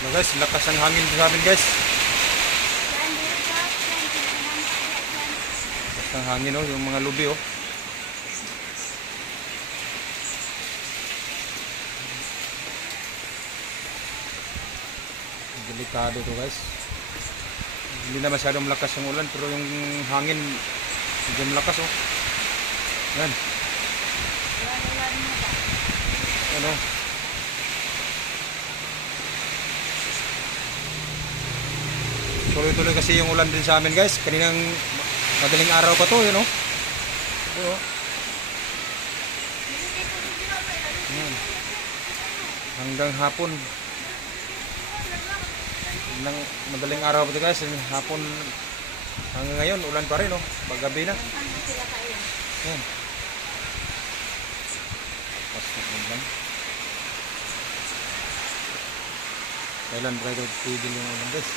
Guys, lakas ang hangin sa amin guys. Lakas ang hangin oh, yung mga lubi oh. Delikado to guys. Hindi na masyadong malakas ang ulan pero yung hangin medyo malakas oh. Yan. Ano? Tuloy-tuloy kasi yung ulan din sa amin guys. Kaninang madaling araw pa to, yun oh. Oh. Yan. Hanggang hapon. Hanggang madaling araw pa to guys. Hapon hanggang ngayon ulan pa rin oh. Paggabi na. Yan. Pasok lang. Kailan ba kayo tigil yung ulan guys?